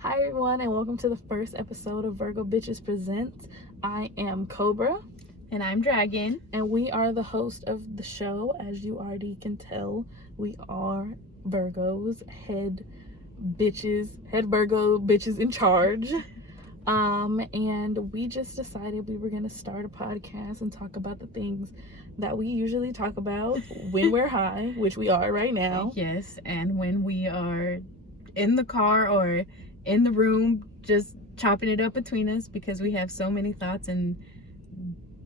Hi everyone, and welcome to the first episode of Virgo Bitches Presents. I am Cobra. And I'm Dragon. And we are the host of the show. As you already can tell, we are Virgos, head Virgo bitches in charge. And we just decided we were gonna start a podcast and talk about the things that we usually talk about when we're high, which we are right now. Yes, and when we are in the car or in the room, just chopping it up between us because we have so many thoughts and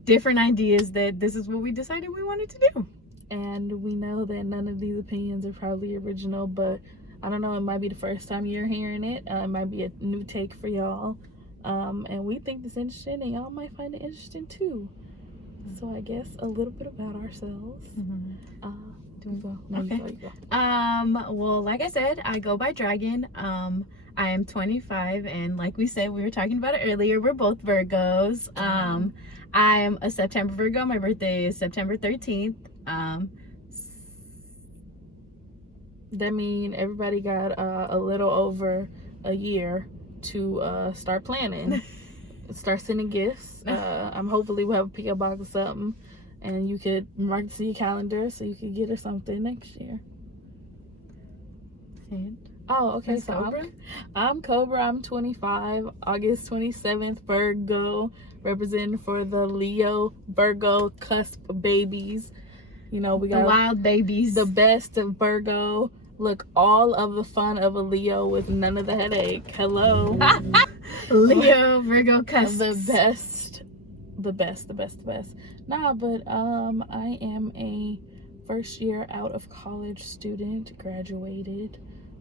different ideas that this is what we decided we wanted to do. And we know that none of these opinions are probably original, but I don't know, it might be the first time you're hearing it. It might be a new take for y'all. And we think it's interesting, and y'all might find it interesting too. So I guess a little bit about ourselves. Do we go? No, Okay. you go. Well, like I said, I go by Dragon. I am 25, and like we said, we were talking about it earlier, we're both Virgos. I am a September Virgo. My birthday is September 13th. That means everybody got a little over a year to start planning. Start sending gifts. I'm hopefully we'll have a PO box or something, and you could mark it to your calendar so you could get her something next year. And okay. Miss So Cobra? I'm Cobra. I'm 25. August 27th, Virgo, representing for the Leo Virgo cusp babies. You know, we got the wild babies. the best of Virgo. Look, all of the fun of a Leo with none of the headache. Hello. Leo Virgo cusp. The best. Nah, but I am a first year out of college student, graduated,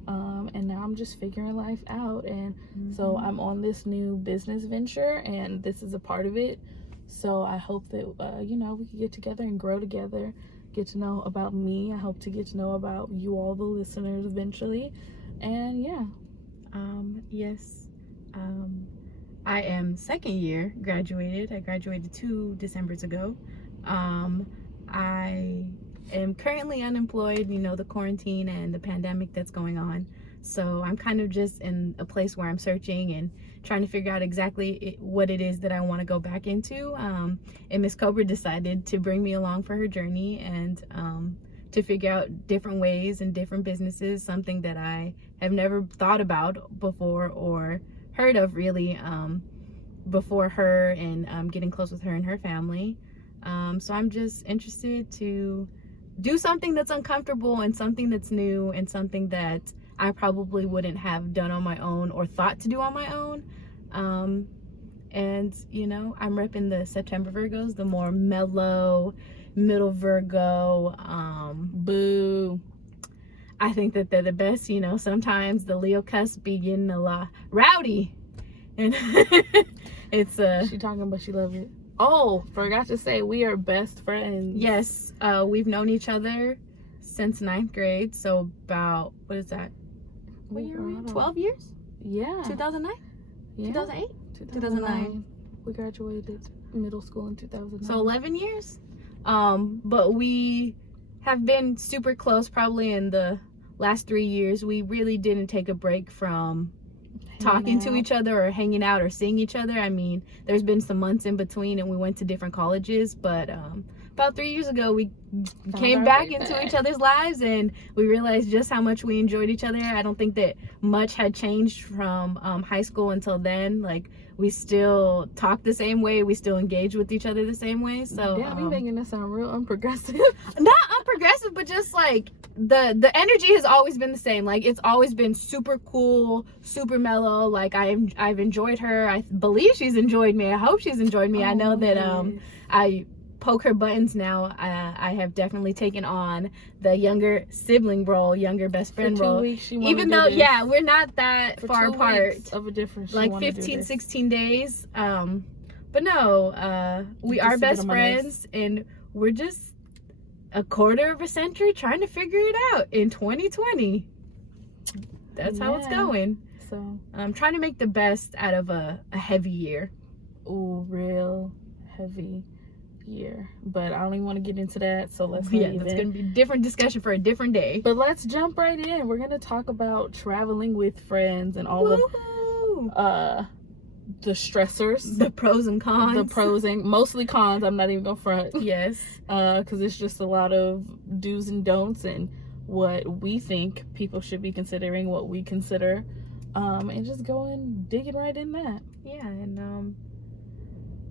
and now I'm just figuring life out. And so I'm on this new business venture, and this is a part of it. So I hope that we can get together and grow together, get to know about me. I hope to get to know about you all, the listeners, eventually. And yeah. Yes. I am second year graduated. I graduated 2 Decembers ago. I am currently unemployed, the quarantine and the pandemic that's going on. So I'm kind of just in a place where I'm searching and trying to figure out exactly what it is that I want to go back into. And Miss Cobra decided to bring me along for her journey and to figure out different ways and different businesses, something that I have never thought about before or heard of really before her, and getting close with her and her family. So I'm just interested to do something that's uncomfortable and something that's new and something that I probably wouldn't have done on my own or thought to do on my own. And I'm repping the September Virgos, the more mellow middle Virgo. Boo. I think that they're the best. Sometimes the Leo cusp be getting a lot rowdy, and it's She talking, but she love it. Oh, forgot to say, we are best friends. Yes, we've known each other since 9th grade. So about, what is that? What year are we? 12 years? Yeah. 2009? Yeah. 2008? 2009. We graduated middle school in 2009. So 11 years. But we have been super close probably in the last 3 years. We really didn't take a break from talking to each other or hanging out or seeing each other. I mean, there's been some months in between and we went to different colleges, but about 3 years ago we came back into each other's lives and we realized just how much we enjoyed each other. I don't think that much had changed from high school until then. Like, we still talk the same way, we still engage with each other the same way. So damn, you making this sound real unprogressive. Not unprogressive, but just like the energy has always been the same. Like, it's always been super cool, super mellow. Like, I've enjoyed her. I believe she's enjoyed me. I hope she's enjoyed me. I know that I poke her buttons now. I have definitely taken on the younger sibling role, younger best friend For 2 role. weeks, Even though, we're not that For far 2 apart. weeks of a difference. Like 15, 16 days. But no, we Just are to get best on my nerves. friends, and we're just a quarter of a century trying to figure it out in 2020. That's how it's going. So I'm trying to make the best out of a heavy year. ooh, real heavy year, but I don't even want to get into that, so let's Yeah, leave that's it. gonna be a different discussion for a different day. But let's jump right in. We're gonna talk about traveling with friends and all the true. The stressors, The pros and cons. the pros and mostly cons. I'm not even gonna front. Yes. Because it's just a lot of do's and don'ts and what we think people should be considering, what we consider, and just going digging right in that. Yeah, and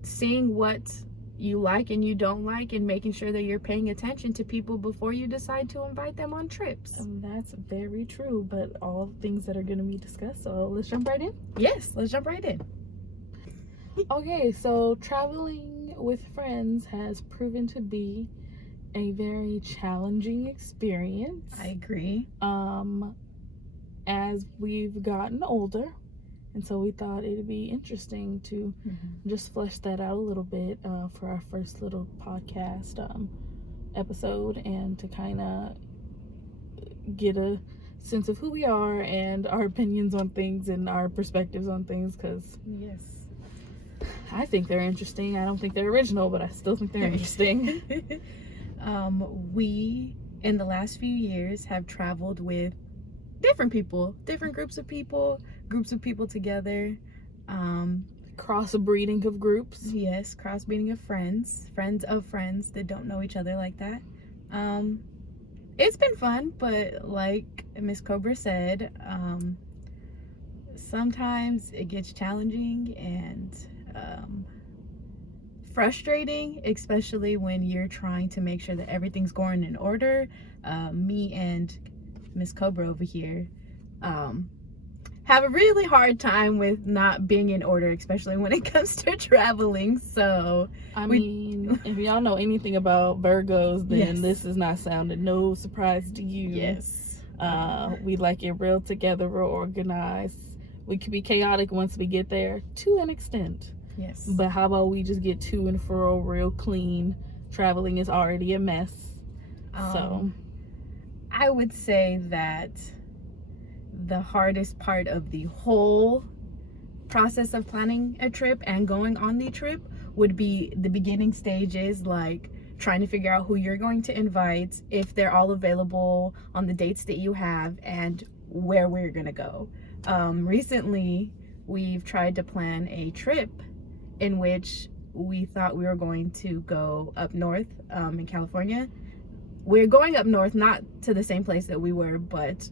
seeing what you like and you don't like, and making sure that you're paying attention to people before you decide to invite them on trips. That's very true, but all things that are going to be discussed. So let's jump right in. Yes, let's jump right in. Okay, so traveling with friends has proven to be a very challenging experience. I agree. As we've gotten older, and so we thought it'd be interesting to just flesh that out a little bit for our first little podcast episode, and to kind of get a sense of who we are and our opinions on things and our perspectives on things, because Yes. I think they're interesting. I don't think they're original, but I still think they're interesting. We, in the last few years, have traveled with different people, different groups of people together. Crossbreeding of groups. Yes, crossbreeding of friends of friends that don't know each other like that. It's been fun, but like Miss Cobra said, sometimes it gets challenging and frustrating, especially when you're trying to make sure that everything's going in order. Me and Miss Cobra over here have a really hard time with not being in order, especially when it comes to traveling. So I mean, if y'all know anything about Virgos, then Yes. this is not sounding no surprise to you. yes, We like it real together, real organized. We can be chaotic once we get there to an extent. yes. But how about we just get to and fro real clean? Traveling is already a mess. So I would say that the hardest part of the whole process of planning a trip and going on the trip would be the beginning stages, like trying to figure out who you're going to invite, if they're all available on the dates that you have, and where we're gonna go. Recently, we've tried to plan a trip in which we thought we were going to go up north in California. We're going up north, not to the same place that we were, but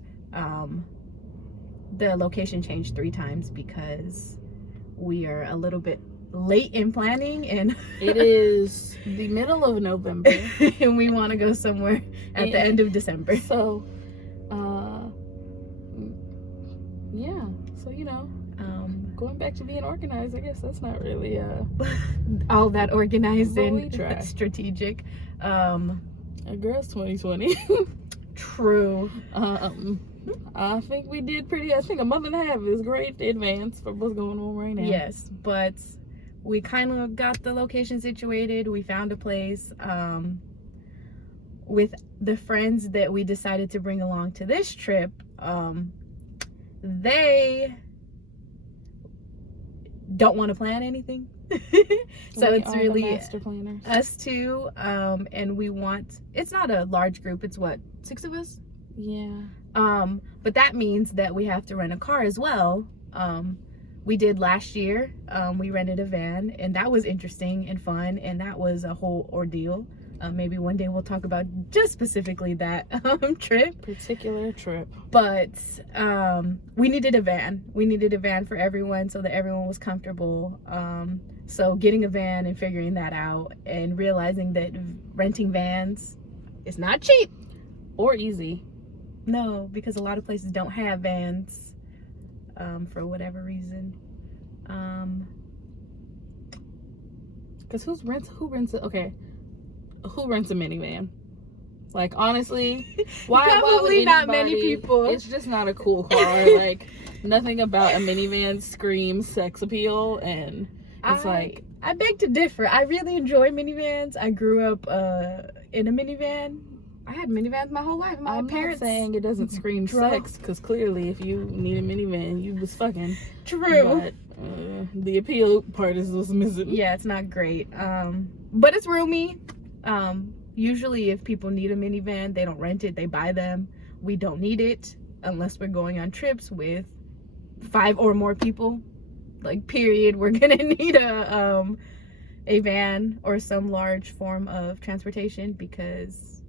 the location changed 3 times because we are a little bit late in planning, and it is the middle of November. and we want to go somewhere at the end of December. So, yeah. So, going back to being organized, I guess that's not really all that organized But we and try. strategic. A girl's 2020. True. I think we did pretty. I think a month and a half is great advance for what's going on right now. Yes, but we kind of got the location situated. We found a place with the friends that we decided to bring along to this trip. They don't want to plan anything. So We it's are the really master planners. us two, and we want, it's not a large group, it's what, 6 of us? Yeah. But that means that we have to rent a car as well. We did last year. We rented a van, and that was interesting and fun, and that was a whole ordeal. Maybe one day we'll talk about just specifically that Particular trip. But we needed a van. We needed a van for everyone so that everyone was comfortable. So getting a van and figuring that out, and realizing that renting vans is not cheap. Or easy. No, because a lot of places don't have vans for whatever reason. Because who rents it? Okay. Who rents a minivan? Like, honestly, why Probably would not many anybody- people. It's just not a cool car. Like, nothing about a minivan screams sex appeal, and it's like, I beg to differ. I really enjoy minivans. I grew up in a minivan. I had minivans my whole life. My I'm parents not saying it doesn't scream drove- sex, because clearly if you need a minivan, you was fucking. True. But the appeal part is what's missing. Yeah, it's not great. But it's roomy. Usually if people need a minivan, they don't rent it, they buy them. We don't need it unless we're going on trips with 5 or more people. like period, we're gonna need a van or some large form of transportation, because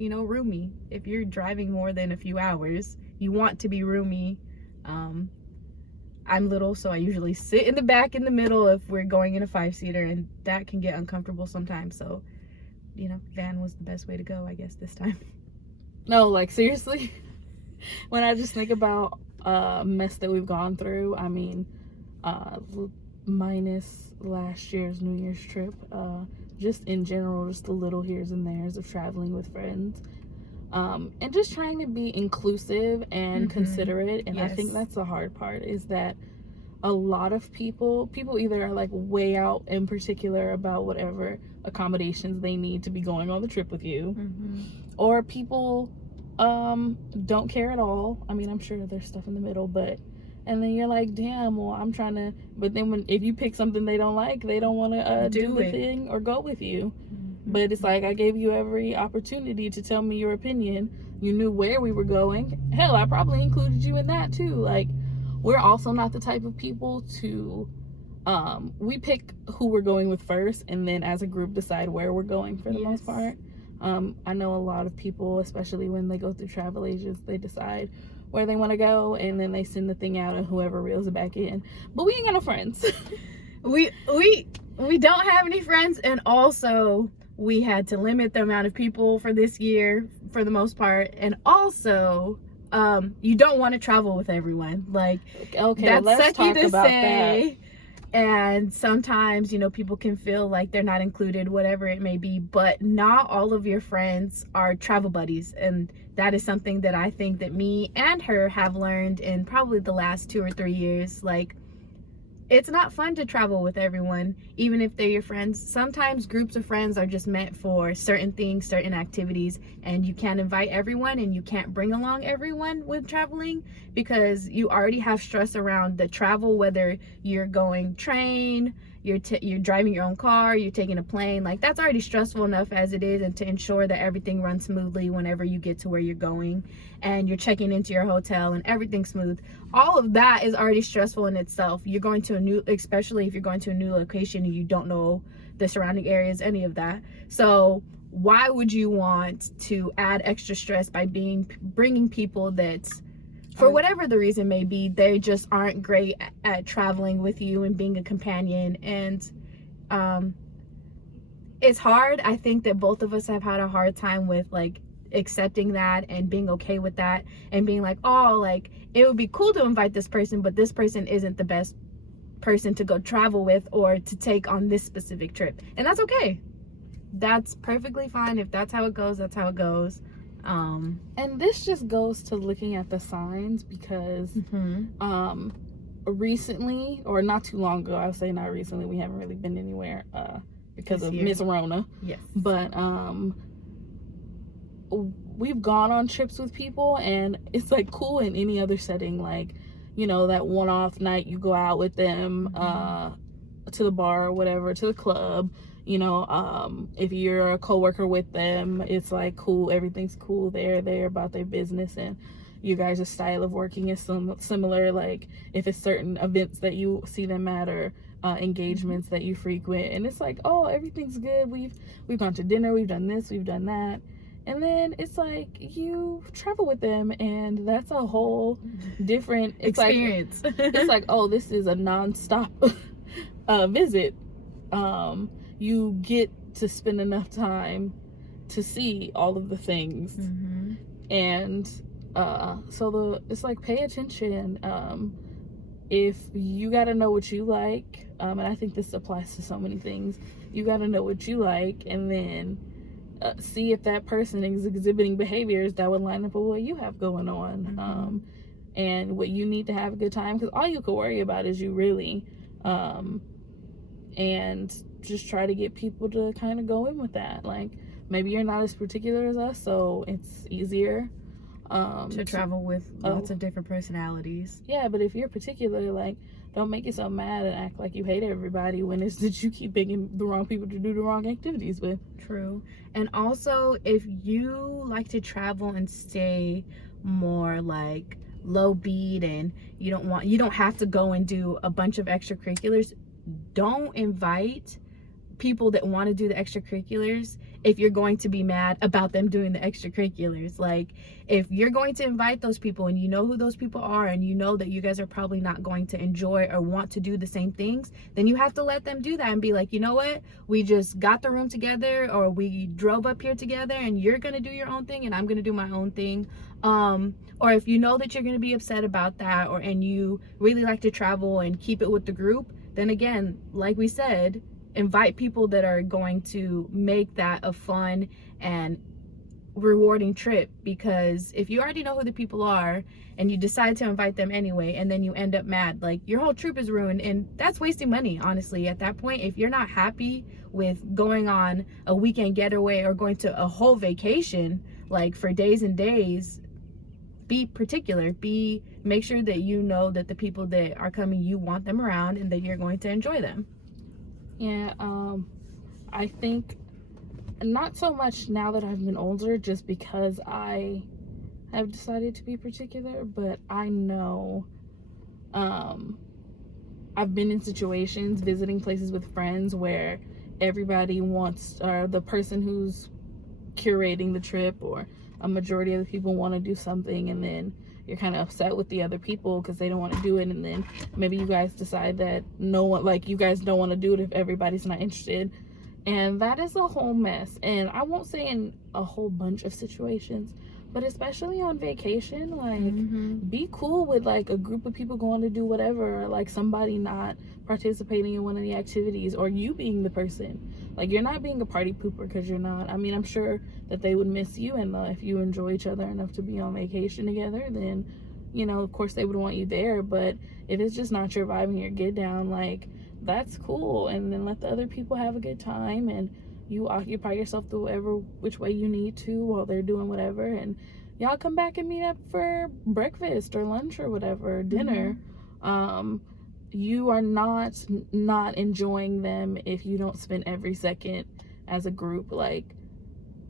roomy. If you're driving more than a few hours, you want to be roomy. I'm little, so I usually sit in the back in the middle if we're going in a 5-seater, and that can get uncomfortable sometimes. So, van was the best way to go, I guess, this time. No, like seriously, when I just think about mess that we've gone through, I mean, minus last year's New Year's trip, just in general, just the little here's and there's of traveling with friends, and just trying to be inclusive and considerate. And I think that's the hard part, is that a lot of people either are like way out in particular about whatever accommodations they need to be going on the trip with you, or people don't care at all. I mean, I'm sure there's stuff in the middle, and then you're like, damn, well, I'm trying to, but then if you pick something they don't like, they don't want to do the thing or go with you. But it's like, I gave you every opportunity to tell me your opinion. You knew where we were going. Hell, I probably included you in that too. Like, we're also not the type of people to, we pick who we're going with first, and then as a group decide where we're going for the most part. I know a lot of people, especially when they go through travel agents, they decide where they want to go, and then they send the thing out and whoever reels it back in. But we ain't got no friends. we don't have any friends, and also we had to limit the amount of people for this year for the most part, and also you don't want to travel with everyone. Like, okay, that's let's sucky talk to about say. And sometimes, people can feel like they're not included, whatever it may be, but not all of your friends are travel buddies. And that is something that I think that me and her have learned in probably the last 2 or 3 years. Like, it's not fun to travel with everyone, even if they're your friends. Sometimes groups of friends are just meant for certain things, certain activities, and you can't invite everyone, and you can't bring along everyone with traveling, because you already have stress around the travel, whether you're going train, you're driving your own car, you're taking a plane. Like, that's already stressful enough as it is, and to ensure that everything runs smoothly whenever you get to where you're going, and you're checking into your hotel and everything's smooth. All of that is already stressful in itself. You're going to especially if you're going to a new location and you don't know the surrounding areas, any of that. So why would you want to add extra stress by bringing people that, for whatever the reason may be, they just aren't great at traveling with you and being a companion? And it's hard. I think that both of us have had a hard time with, like, accepting that and being okay with that, and being like, oh, like, it would be cool to invite this person, but this person isn't the best person to go travel with or to take on this specific trip. And that's okay. That's perfectly fine. If that's how it goes, that's how it goes. And this just goes to looking at the signs, because recently, or not too long ago, I would say not recently, we haven't really been anywhere because of Miss Rona. Yes. But we've gone on trips with people, and it's like cool in any other setting, like, that one-off night you go out with them to the bar or whatever, to the club, if you're a coworker with them, it's like cool, everything's cool, they're about their business, and you guys' style of working is similar. Like, if it's certain events that you see them at, or engagements that you frequent, and it's like, oh, everything's good, we've gone to dinner, we've done this, we've done that. And then it's like, you travel with them, and that's a whole different experience. It's like, oh, this is a non-stop visit. You get to spend enough time to see all of the things. And it's like, pay attention. If you got to know what you like, and I think this applies to so many things, you got to know what you like, and then see if that person is exhibiting behaviors that would line up with what you have going on, and what you need to have a good time, because all you could worry about is you, really. And just try to get people to kind of go in with that. Like, maybe you're not as particular as us, so it's easier to travel with lots of different personalities. Yeah, but if you're particular, like, don't make yourself mad and act like you hate everybody when it's that you keep picking the wrong people to do the wrong activities with. True. And also, if you like to travel and stay more like low beat and you don't have to go and do a bunch of extracurriculars, don't invite people that want to do the extracurriculars if you're going to be mad about them doing the extracurriculars. Like, if you're going to invite those people and you know who those people are and you know that you guys are probably not going to enjoy or want to do the same things, then you have to let them do that and be like, you know what, we just got the room together, or we drove up here together, and you're gonna do your own thing and I'm gonna do my own thing. Or if you know that you're gonna be upset about that, or and you really like to travel and keep it with the group, then again, like we said, invite people that are going to make that a fun and rewarding trip. Because if you already know who the people are and you decide to invite them anyway and then you end up mad, like, your whole trip is ruined, and that's wasting money, honestly. At that point, if you're not happy with going on a weekend getaway or going to a whole vacation, like for days and days, be particular. Make sure that you know that the people that are coming, you want them around and that you're going to enjoy them. Yeah, I think not so much now that I've been older, just because I have decided to be particular, but I know, I've been in situations visiting places with friends where everybody wants, or the person who's curating the trip, or a majority of the people want to do something, and then you're kind of upset with the other people because they don't want to do it, and then maybe you guys decide that no one, like, you guys don't want to do it if everybody's not interested, and that is a whole mess. And I won't say in a whole bunch of situations, but especially on vacation, like, be cool with like a group of people going to do whatever, or like somebody not participating in one of the activities, or you being the person. Like, you're not being a party pooper, because you're not. I mean, I'm sure that they would miss you, and if you enjoy each other enough to be on vacation together, then, you know, of course they would want you there. But if it's just not your vibe and your get down, like, that's cool. And then let the other people have a good time, and you occupy yourself the which way you need to while they're doing whatever, and y'all come back and meet up for breakfast or lunch or whatever, dinner. You are not enjoying them if you don't spend every second as a group, like,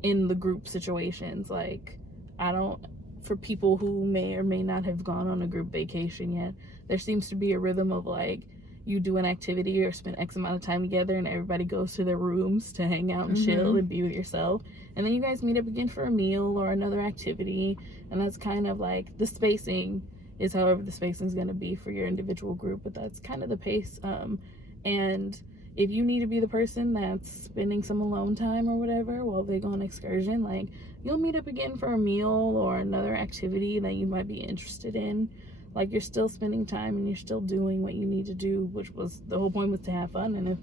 in the group situations. Like, for people who may or may not have gone on a group vacation yet, there seems to be a rhythm of, like, you do an activity or spend X amount of time together and everybody goes to their rooms to hang out and chill and be with yourself, and then you guys meet up again for a meal or another activity. And that's kind of like the spacing is however the spacing is going to be for your individual group, but that's kind of the pace. And if you need to be the person that's spending some alone time or whatever while they go on excursion, like, you'll meet up again for a meal or another activity that you might be interested in. Like, you're still spending time and you're still doing what you need to do, which was the whole point, was to have fun. And if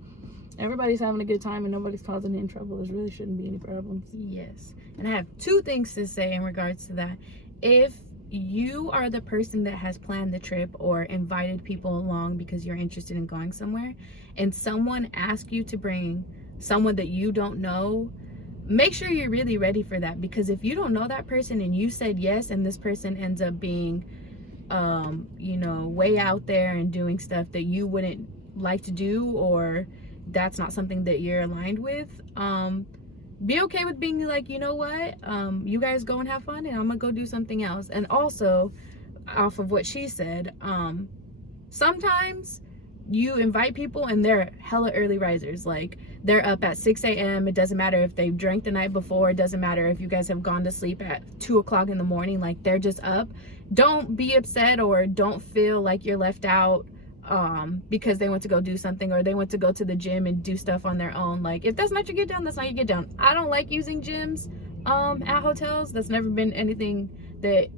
everybody's having a good time and nobody's causing any trouble, there really shouldn't be any problems. Yes. And I have two things to say in regards to that. If you are the person that has planned the trip or invited people along because you're interested in going somewhere, and someone asks you to bring someone that you don't know, make sure you're really ready for that. Because if you don't know that person and you said yes, and this person ends up being way out there and doing stuff that you wouldn't like to do, or that's not something that you're aligned with, be okay with being like, you know what, you guys go and have fun and I'm gonna go do something else. And also, off of what she said, sometimes you invite people and they're hella early risers. Like, they're up at 6 a.m. It doesn't matter if they've drank the night before. It doesn't matter if you guys have gone to sleep at 2 o'clock in the morning. Like, they're just up. Don't be upset or don't feel like you're left out because they went to go do something, or they went to go to the gym and do stuff on their own. Like, if that's not your get down, that's not your get down. I don't like using gyms at hotels. That's never been anything that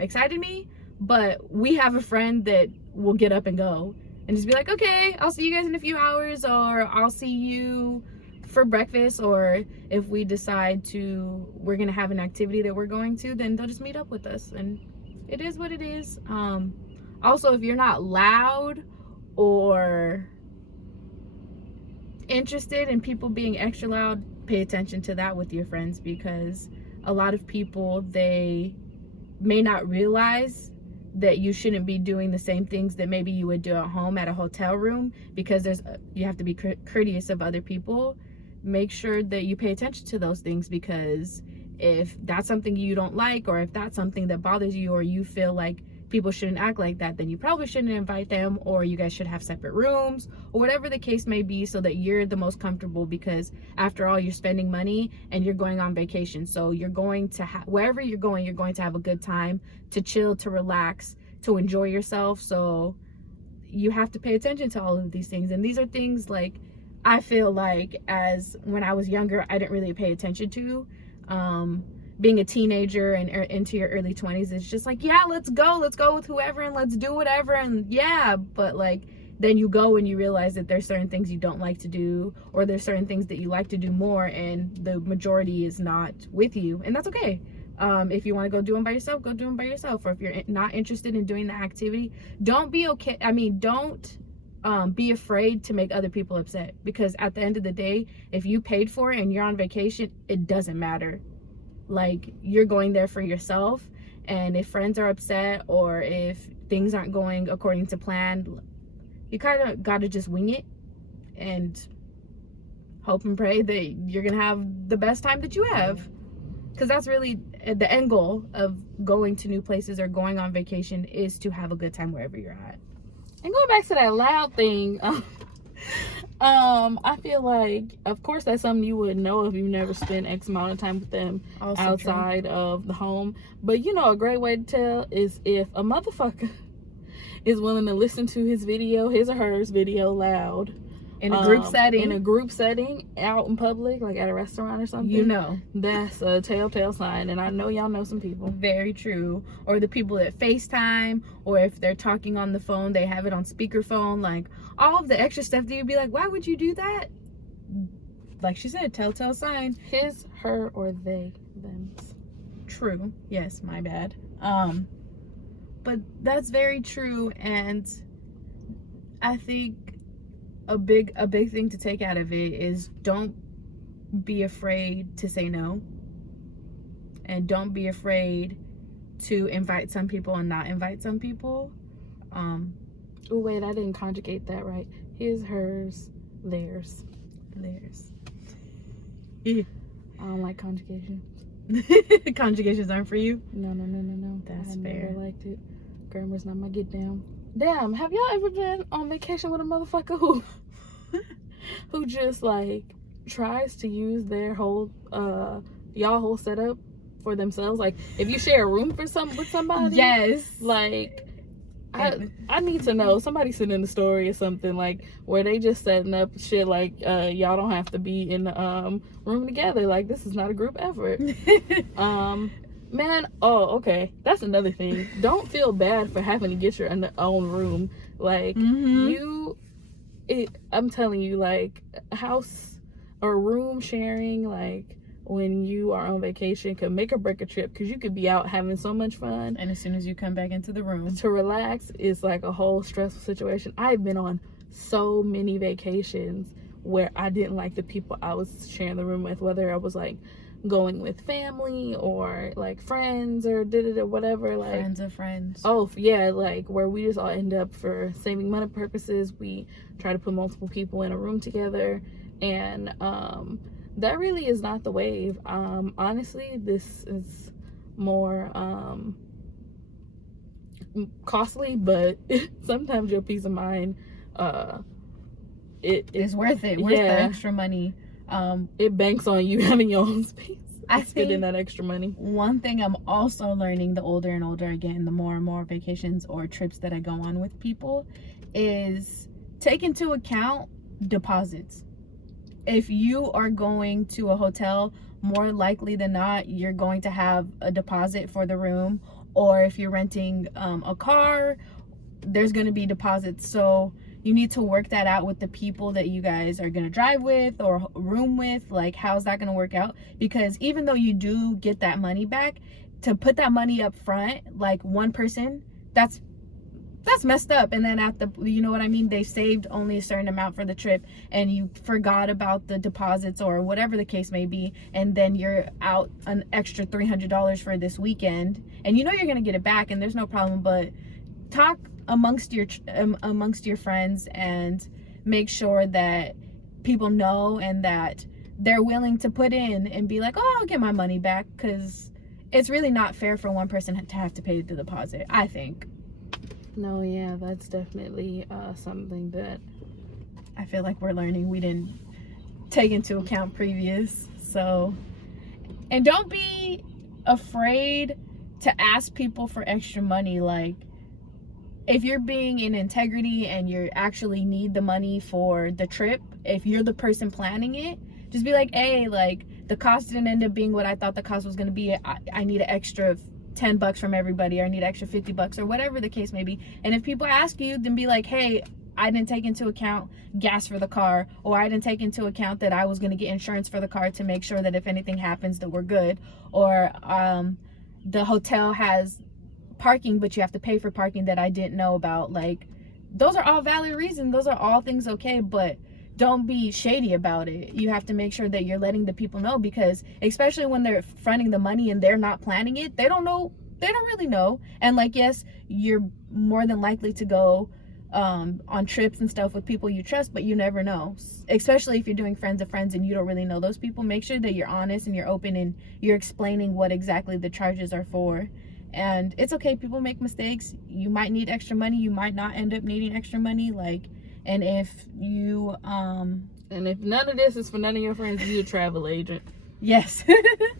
excited me. But we have a friend that will get up and go and just be like, okay, I'll see you guys in a few hours, or I'll see you for breakfast. Or if we decide we're gonna have an activity that we're going to, then they'll just meet up with us, and it is what it is. Also, if you're not loud or interested in people being extra loud, pay attention to that with your friends, because a lot of people, they may not realize that you shouldn't be doing the same things that maybe you would do at home at a hotel room, because you have to be courteous of other people. Make sure that you pay attention to those things, because if that's something you don't like, or if that's something that bothers you, or you feel like people shouldn't act like that, then you probably shouldn't invite them, or you guys should have separate rooms, or whatever the case may be, so that you're the most comfortable. Because after all, you're spending money and you're going on vacation, so you're going to wherever you're going to have a good time, to chill, to relax, to enjoy yourself. So you have to pay attention to all of these things. And these are things, like, I feel like, as when I was younger, I didn't really pay attention to. Being a teenager and into your early 20s, it's just like, yeah, let's go with whoever and let's do whatever, and yeah, but like, then you go and you realize that there's certain things you don't like to do, or there's certain things that you like to do more, and the majority is not with you, and that's okay. If you want to go do them by yourself, go do them by yourself. Or if you're not interested in doing the activity, don't be be afraid to make other people upset, because at the end of the day, if you paid for it and you're on vacation, it doesn't matter. Like, you're going there for yourself, and if friends are upset or if things aren't going according to plan, you kind of got to just wing it and hope and pray that you're gonna have the best time that you have, because that's really the end goal of going to new places or going on vacation, is to have a good time wherever you're at. And going back to that loud thing, I feel like, of course, that's something you would know if you've never spent X amount of time with them Also outside of the home. But you know, a great way to tell is if a motherfucker is willing to listen to his or hers video loud in a group setting, out in public, like at a restaurant or something. You know, that's a telltale sign. And I know y'all know some people. Very true. Or the people that FaceTime, or if they're talking on the phone, they have it on speakerphone. Like, all of the extra stuff that you'd be like, why would you do that? Like she said, telltale sign. His, her, or they, them. True. Yes, my bad. But that's very true. And I think a big thing to take out of it is, don't be afraid to say no, and don't be afraid to invite some people and not invite some people. Oh wait, I didn't conjugate that right. His, hers, theirs. Yeah. I don't like conjugation. Conjugations aren't for you? No. That's I fair. never liked it. Grammar's not my get down. Damn, have y'all ever been on vacation with a motherfucker who just like tries to use their whole y'all whole setup for themselves? Like, if you share a room with somebody, yes, like, I need to know. Somebody sent in the story or something, like, where they just setting up shit like, y'all don't have to be in the room together. Like, this is not a group effort. Man, okay, that's another thing. Don't feel bad for having to get your own room. Like, I'm telling you, like, house or room sharing, like, when you are on vacation, could make or break a trip, because you could be out having so much fun, and as soon as you come back into the room to relax, is like a whole stressful situation. I've been on so many vacations where I didn't like the people I was sharing the room with, whether I was like going with family or like friends or whatever, like friends of friends. Oh yeah, like where we just all end up, for saving money purposes, we try to put multiple people in a room together, and that really is not the wave. Honestly, this is more costly, but sometimes your peace of mind it's worth it. Worth the extra money. It banks on you having your own space. I spending that extra money. One thing I'm also learning, the older and older I get, and the more and more vacations or trips that I go on with people, is take into account deposits. If you are going to a hotel, more likely than not, you're going to have a deposit for the room. Or if you're renting a car, there's going to be deposits. So you need to work that out with the people that you guys are going to drive with or room with. Like, how's that going to work out? Because even though you do get that money back, to put that money up front, like one person, that's messed up. And then you know what I mean, they saved only a certain amount for the trip, and you forgot about the deposits or whatever the case may be, and then you're out an extra $300 for this weekend, and you know you're going to get it back, and there's no problem. But talk amongst your friends and make sure that people know, and that they're willing to put in and be like, oh, I'll get my money back, because it's really not fair for one person to have to pay the deposit, I think. No, yeah, that's definitely something that I feel like we're learning we didn't take into account previous. So, and don't be afraid to ask people for extra money. Like, if you're being in integrity and you actually need the money for the trip, if you're the person planning it, just be like, hey, like, the cost didn't end up being what I thought the cost was going to be. I need an extra $10 from everybody, or I need extra $50, or whatever the case may be. And if people ask you, then be like, hey, I didn't take into account gas for the car, or I didn't take into account that I was going to get insurance for the car to make sure that if anything happens that we're good, or the hotel has parking but you have to pay for parking that I didn't know about. Like, those are all valid reasons, those are all things okay, but don't be shady about it. You have to make sure that you're letting the people know, because especially when they're fronting the money and they're not planning it, they don't really know. And like, yes, you're more than likely to go on trips and stuff with people you trust, but you never know, especially if you're doing friends of friends and you don't really know those people. Make sure that you're honest and you're open and you're explaining what exactly the charges are for. And it's okay, people make mistakes. You might need extra money, you might not end up needing extra money. Like, and if you and if none of this is for none of your friends, you're a travel agent. Yes.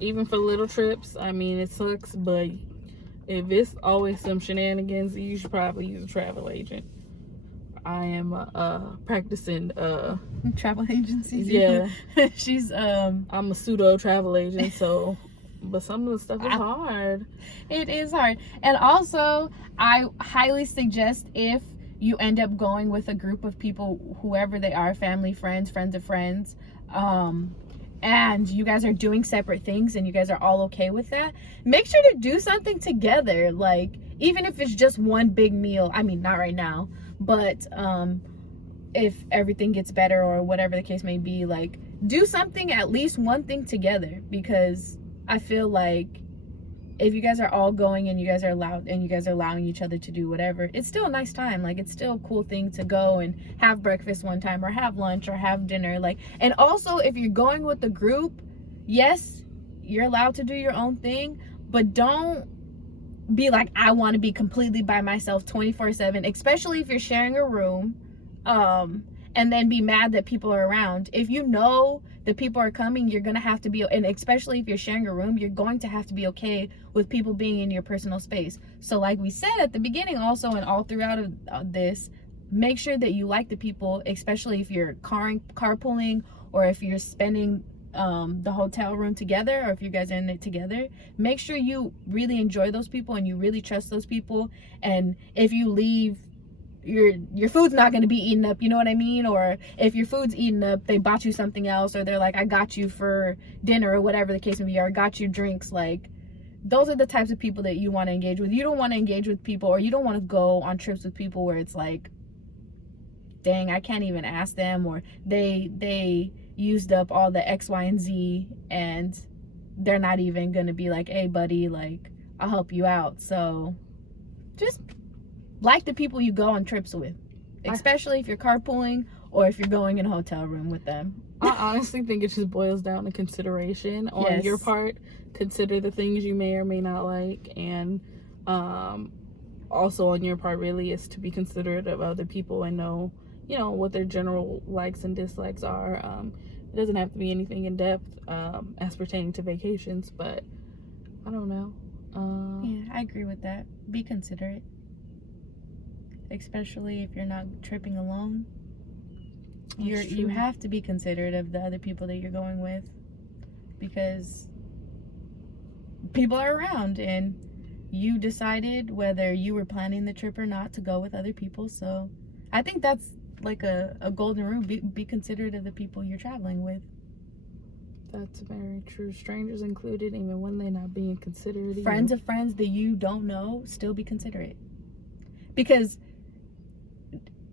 Even for little trips, I mean, it sucks, but if it's always some shenanigans, you should probably use a travel agent. I am practicing travel agencies. Yeah. She's I'm a pseudo travel agent, so but some of the stuff is hard. It is hard. And also, I highly suggest, if you end up going with a group of people, whoever they are, family, friends of friends, and you guys are doing separate things and you guys are all okay with that, make sure to do something together. Like, even if it's just one big meal, I mean, not right now, but if everything gets better or whatever the case may be, like, do something, at least one thing together. Because I feel like if you guys are all going and you guys are allowed and you guys are allowing each other to do whatever, it's still a nice time. Like, it's still a cool thing to go and have breakfast one time, or have lunch, or have dinner. Like, and also, if you're going with a group, yes, you're allowed to do your own thing, but don't be like, I want to be completely by myself 24/7, especially if you're sharing a room, and then be mad that people are around. If you know that people are coming, you're gonna have to be, and especially if you're sharing a room, you're going to have to be okay with people being in your personal space. So like we said at the beginning also, and all throughout of this, make sure that you like the people, especially if you're carpooling, or if you're spending the hotel room together, or if you guys are in it together. Make sure you really enjoy those people and you really trust those people. And if you leave, your food's not going to be eaten up, you know what I mean? Or if your food's eaten up, they bought you something else, or they're like, I got you for dinner, or whatever the case may be, or I got you drinks. Like, those are the types of people that you want to engage with. You don't want to engage with people, or you don't want to go on trips with people where it's like, dang, I can't even ask them, or they used up all the X, Y, and Z, and they're not even gonna be like, hey buddy, like, I'll help you out. So just like the people you go on trips with, especially if you're carpooling or if you're going in a hotel room with them. I honestly think it just boils down to consideration on your part. Consider the things you may or may not like, and also on your part really is to be considerate of other people and know, you know, what their general likes and dislikes are. It doesn't have to be anything in depth as pertaining to vacations, but I don't know. Yeah, I agree with that. Be considerate, especially if you're not tripping alone. You have to be considerate of the other people that you're going with, because people are around, and you decided whether you were planning the trip or not to go with other people. So I think that's like a golden rule. Be considerate of the people you're traveling with. That's very true. Strangers included, even when they're not being considerate. Friends of friends that you don't know, still be considerate. Because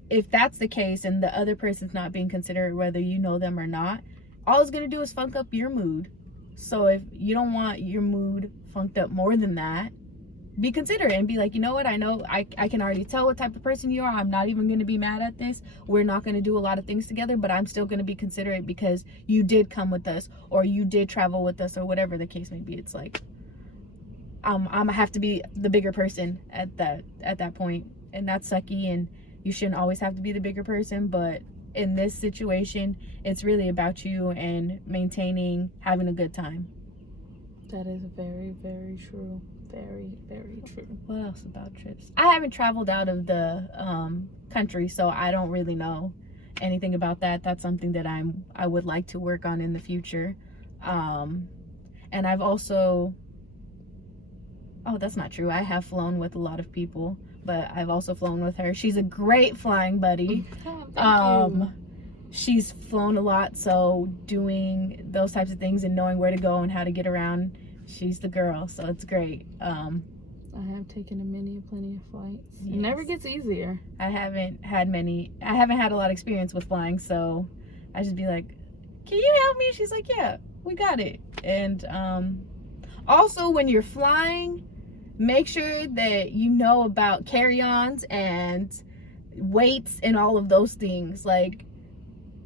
if that's the case and the other person's not being considerate, whether you know them or not, all it's going to do is funk up your mood. So if you don't want your mood funked up more than that, be considerate and be like, you know what, I know I can already tell what type of person you are. I'm not even going to be mad at this. We're not going to do a lot of things together, but I'm still going to be considerate because you did come with us, or you did travel with us, or whatever the case may be. It's like, I'm gonna have to be the bigger person at that point, and that's sucky, and you shouldn't always have to be the bigger person. But in this situation, it's really about you and maintaining having a good time. That is very, very true. Very, very true. What else about trips? I haven't traveled out of the country, so I don't really know anything about that. That's something that I would like to work on in the future. And I've also, oh, that's not true. I have flown with a lot of people, but I've also flown with her. She's a great flying buddy. Oh, thank you. She's flown a lot, so doing those types of things and knowing where to go and how to get around, she's the girl, so it's great. I have taken plenty of flights. Yes. It never gets easier. I haven't had a lot of experience with flying, so I just be like, can you help me? She's like, yeah, we got it. And also, when you're flying, make sure that you know about carry-ons and weights and all of those things. Like,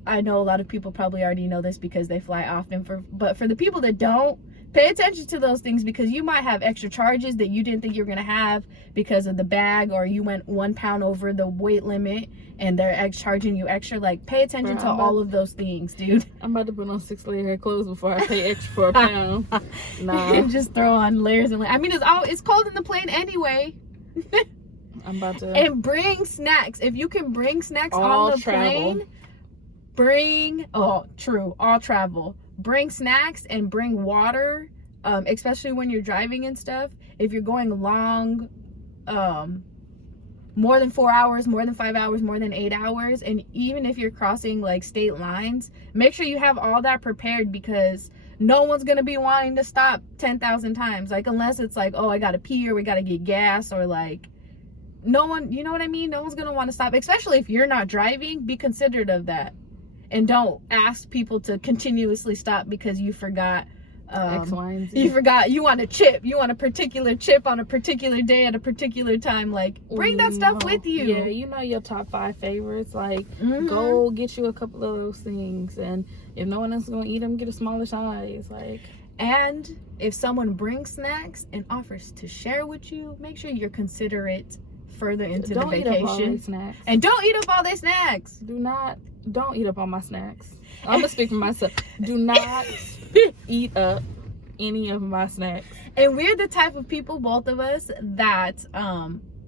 I know a lot of people probably already know this because they fly often, but for the people that don't, pay attention to those things, because you might have extra charges that you didn't think you were going to have because of the bag, or you went 1 pound over the weight limit and they're charging you extra. Like, pay attention to all of those things, dude. I'm about to put on 6 layer clothes before I pay extra for a pound. Nah. And just throw on layers and layers. I mean, it's cold in the plane anyway. I'm about to. And bring snacks. If you can bring snacks all on the plane, all travel. Bring snacks and bring water, especially when you're driving and stuff. If you're going long, more than 4 hours, more than 5 hours, more than 8 hours, and even if you're crossing like state lines, make sure you have all that prepared, because no one's gonna be wanting to stop 10,000 times. Like, unless it's like, oh, I gotta pee, or we gotta get gas, or like, no one, you know what I mean? No one's gonna want to stop, especially if you're not driving. Be considerate of that. And don't ask people to continuously stop because you forgot X, Y, and Z. you forgot you want a chip. You want a particular chip on a particular day at a particular time. Like, bring that stuff with you. Yeah, you know your top 5 favorites. Like, go get you a couple of those things. And if no one else is going to eat them, get a smaller size. Like, and if someone brings snacks and offers to share with you, make sure you're considerate further into the vacation. Eat up all their snacks. And don't eat up all their snacks. Don't eat up all my snacks. I'm gonna speak for myself. Do not eat up any of my snacks. And we're the type of people, both of us, that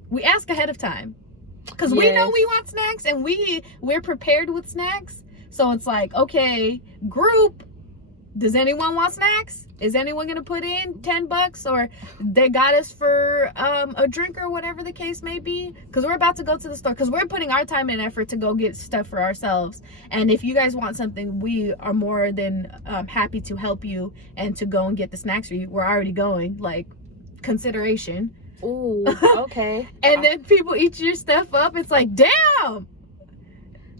we ask ahead of time, because we know we want snacks, and we're prepared with snacks. So it's like, okay, group, does anyone want snacks? Is anyone gonna put in $10, or they got us for a drink, or whatever the case may be? Because we're about to go to the store, because we're putting our time and effort to go get stuff for ourselves. And if you guys want something, we are more than happy to help you and to go and get the snacks for you. We're already going. Like, consideration. Ooh, okay. And then people eat your stuff up. It's like, damn.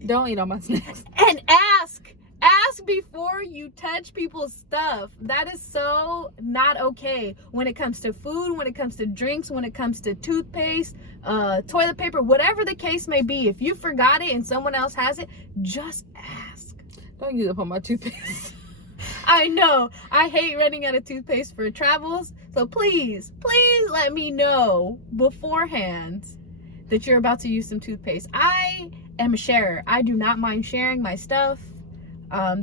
Don't eat all my snacks. And ask before you touch people's stuff. That is so not okay when it comes to food, when it comes to drinks, when it comes to toothpaste, toilet paper, whatever the case may be. If you forgot it and someone else has it, just ask. Don't use up on my toothpaste. I know, I hate running out of toothpaste for travels, so please let me know beforehand that you're about to use some toothpaste. I am a sharer. I do not mind sharing my stuff.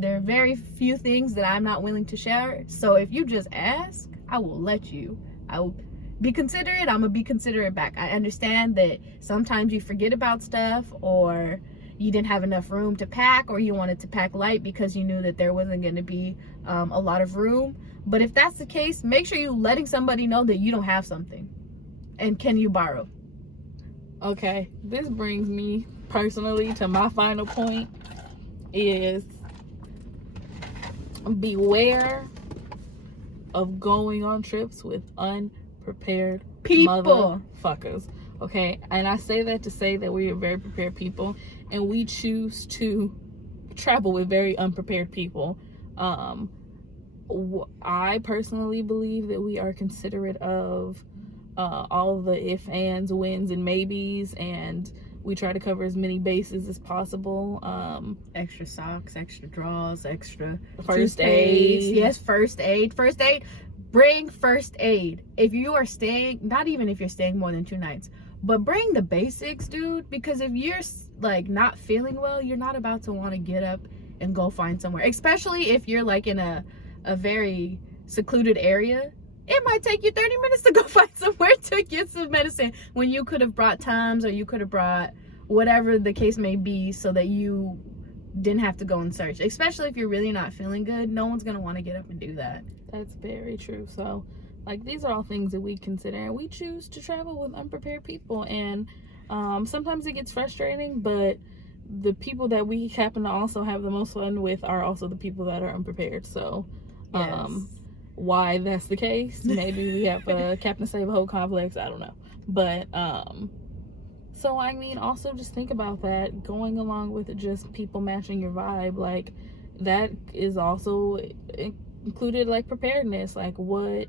There are very few things that I'm not willing to share. So if you just ask, I will let you. I will be considerate. I'm gonna be considerate back. I understand that sometimes you forget about stuff, or you didn't have enough room to pack, or you wanted to pack light because you knew that there wasn't going to be a lot of room. But if that's the case, make sure you're letting somebody know that you don't have something, and can you borrow. Okay, this brings me personally to my final point, is beware of going on trips with unprepared People. motherfuckers. Okay, and I say that to say that we are very prepared people, and we choose to travel with very unprepared people. I personally believe that we are considerate of all of the if, ands, whens, and maybes, and we try to cover as many bases as possible. Extra socks, extra drawers, extra First toothpaste. aid. Yes, first aid. First aid. Bring first aid. If you are staying, not even if you're staying more than 2 nights, but bring the basics, dude. Because if you're like not feeling well, you're not about to want to get up and go find somewhere. Especially if you're like in a very secluded area. It might take you 30 minutes to go find somewhere to get some medicine when you could have brought Tums, or you could have brought whatever the case may be, so that you didn't have to go and search. Especially if you're really not feeling good, no one's gonna want to get up and do that. That's very true. So, like, these are all things that we consider, and we choose to travel with unprepared people. And sometimes it gets frustrating, but the people that we happen to also have the most fun with are also the people that are unprepared. So, Yes. why that's the case, maybe we have a Captain Save-A-Ho complex, I don't know. But so I mean, also just think about that, going along with just people matching your vibe, like that is also included, like preparedness. Like what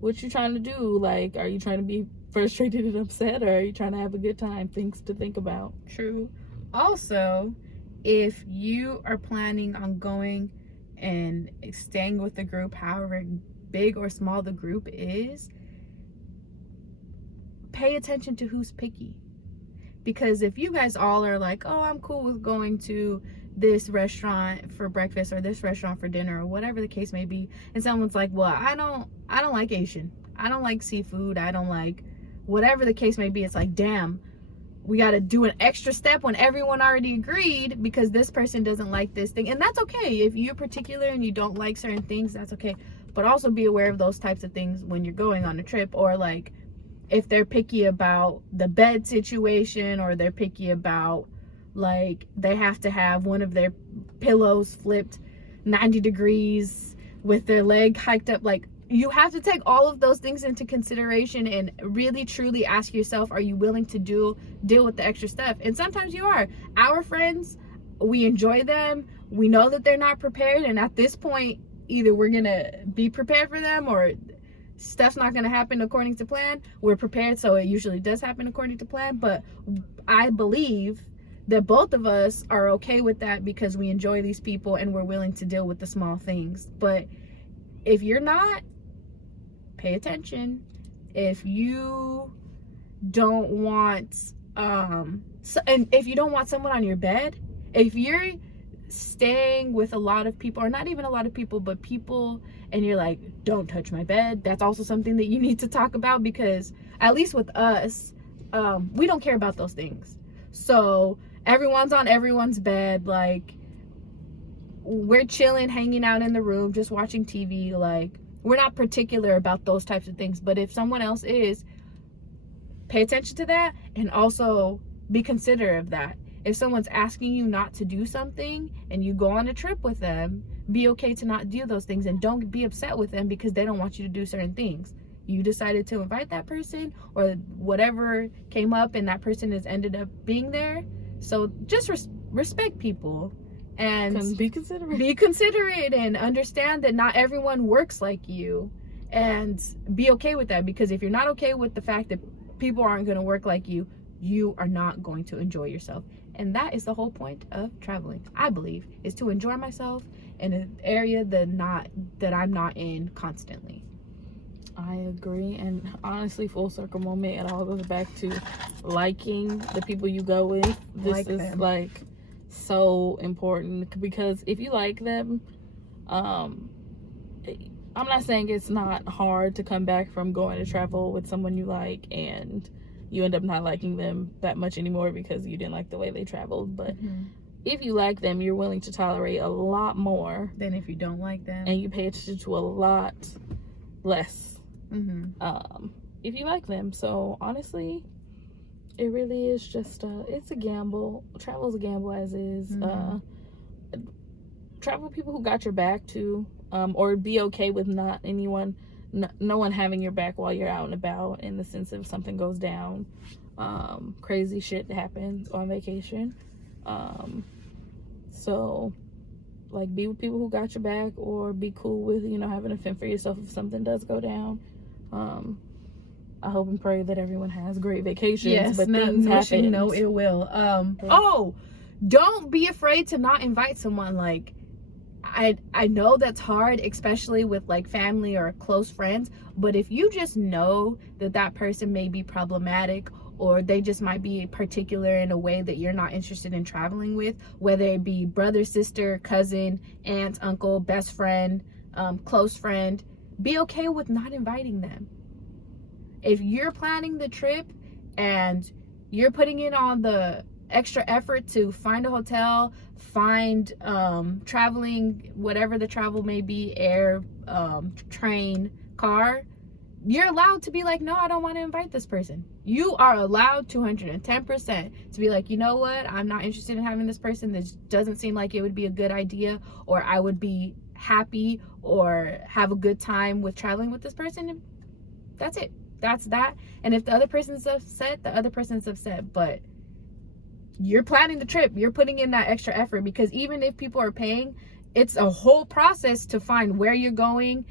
you trying to do? Like, are you trying to be frustrated and upset, or are you trying to have a good time? Things to think about. True. Also, if you are planning on going and staying with the group, however big or small the group is, pay attention to who's picky. Because if you guys all are like, oh, I'm cool with going to this restaurant for breakfast or this restaurant for dinner or whatever the case may be, and someone's like, well, I don't like Asian, I don't like seafood, I don't like whatever the case may be, it's like, damn, we got to do an extra step when everyone already agreed because this person doesn't like this thing. And that's okay. If you're particular and you don't like certain things, that's okay. But also be aware of those types of things when you're going on a trip, or like if they're picky about the bed situation, or they're picky about like they have to have one of their pillows flipped 90 degrees with their leg hiked up. Like, you have to take all of those things into consideration and really truly ask yourself, are you willing to deal with the extra stuff? And sometimes you are. Our friends, we enjoy them, we know that they're not prepared, and at this point either we're gonna be prepared for them or stuff's not gonna happen according to plan. We're prepared, so it usually does happen according to plan. But I believe that both of us are okay with that because we enjoy these people and we're willing to deal with the small things. But if you're not, pay attention. If you don't want and if you don't want someone on your bed, if you're staying with a lot of people, or not even a lot of people, but people, and you're like, don't touch my bed, that's also something that you need to talk about. Because at least with us, we don't care about those things. So everyone's on everyone's bed, like we're chilling, hanging out in the room, just watching TV. Like, we're not particular about those types of things. But if someone else is, pay attention to that, and also be considerate of that. If someone's asking you not to do something and you go on a trip with them, be okay to not do those things, and don't be upset with them because they don't want you to do certain things. You decided to invite that person, or whatever came up, and that person has ended up being there. So just respect people and Be considerate. Be considerate and understand that not everyone works like you, and be okay with that. Because if you're not okay with the fact that people aren't going to work like you, you are not going to enjoy yourself. And that is the whole point of traveling, I believe, is to enjoy myself in an area that I'm not in constantly. I agree. And honestly, full circle moment, it all goes back to liking the people you go with. This is them. Like so important, because if you like them, I'm not saying it's not hard to come back from going to travel with someone you like and you end up not liking them that much anymore because you didn't like the way they traveled. But if you like them, you're willing to tolerate a lot more than if you don't like them, and you pay attention to a lot less if you like them. So honestly, it really is just it's a gamble. Travel's a gamble, as is. Travel with people who got your back too, or be okay with no one having your back while you're out and about, in the sense of something goes down, crazy shit happens on vacation. So like, be with people who got your back, or be cool with, having to fend for yourself if something does go down. I hope and pray that everyone has great vacations. Yes, but no, things wishing happen. no ill will. Oh, don't be afraid to not invite someone. Like, I know that's hard, especially with like family or close friends, but if you just know that that person may be problematic, or they just might be particular in a way that you're not interested in traveling with, whether it be brother, sister, cousin, aunt, uncle, best friend, close friend, be okay with not inviting them. If you're planning the trip and you're putting in all the extra effort to find a hotel, find traveling, whatever the travel may be, air, train, car, you're allowed to be like, no, I don't want to invite this person. You are allowed 210% to be like, you know what, I'm not interested in having this person. This doesn't seem like it would be a good idea, or I would be happy or have a good time with traveling with this person. That's it. That's that. And if the other person's upset, the other person's upset. But you're planning the trip, you're putting in that extra effort, because even if people are paying, it's a whole process to find where you're going,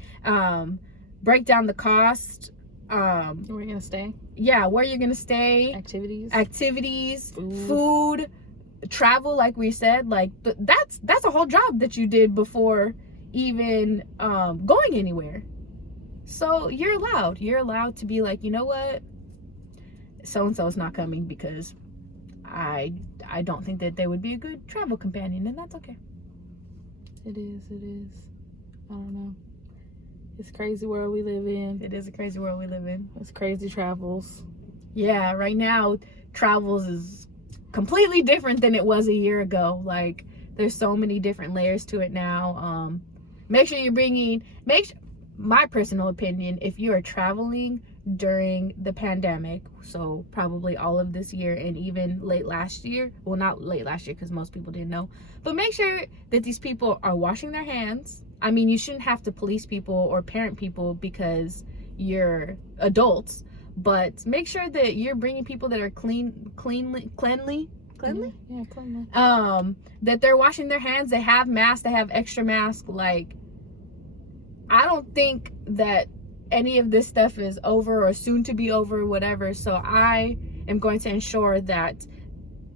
break down the cost, Where you're gonna stay? Yeah, where you're gonna stay, activities, food, travel, like we said. Like, that's a whole job that you did before even going anywhere. So you're allowed to be like, you know what, so and so is not coming because I don't think that they would be a good travel companion, and that's okay. It is. I don't know. It's a crazy world we live in. It is a crazy world we live in. It's crazy travels. Yeah, right now travels is completely different than it was a year ago. Like, there's so many different layers to it now. Make sure you're bringing, my personal opinion, if you are traveling during the pandemic, so probably all of this year and even late last year, well, not late last year because most people didn't know, but make sure that these people are washing their hands. I mean, you shouldn't have to police people or parent people because you're adults, but make sure that you're bringing people that are cleanly. Yeah, cleanly. That they're washing their hands, they have masks, they have extra masks. Like, I don't think that any of this stuff is over or soon to be over, whatever. So I am going to ensure that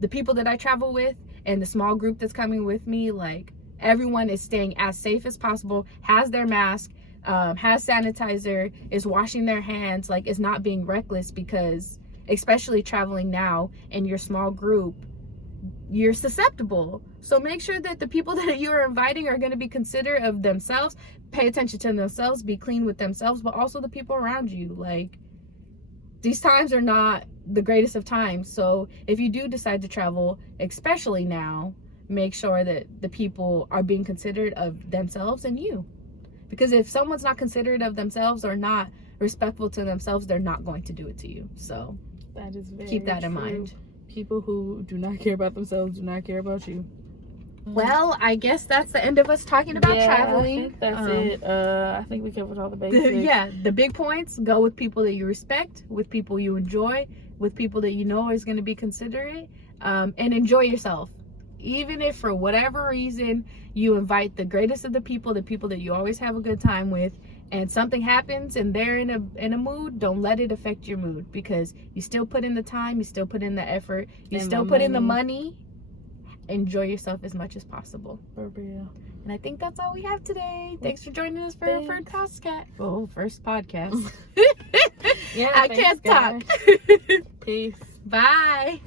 the people that I travel with and the small group that's coming with me, like, everyone is staying as safe as possible, has their mask, has sanitizer, is washing their hands, like, is not being reckless, because especially traveling now in your small group, you're susceptible. So make sure that the people that you are inviting are going to be considerate of themselves, pay attention to themselves, be clean with themselves, but also the people around you. Like, these times are not the greatest of times. So if you do decide to travel, especially now, make sure that the people are being considerate of themselves and you. Because if someone's not considerate of themselves or not respectful to themselves, they're not going to do it to you. So that is very keep that in true. mind. People who do not care about themselves do not care about you. Well, I guess that's the end of us talking about traveling. I think that's it. I think we covered all the basics. Yeah, the big points: go with people that you respect, with people you enjoy, with people that you know is going to be considerate, and enjoy yourself. Even if for whatever reason you invite the greatest of the people that you always have a good time with, and something happens and they're in a mood, don't let it affect your mood, because you still put in the time, you still put in the effort, you still put in the money. Enjoy yourself as much as possible. For real. And I think that's all we have today. Thanks for joining us for our first podcast. Yeah, I can't talk. Peace. Bye.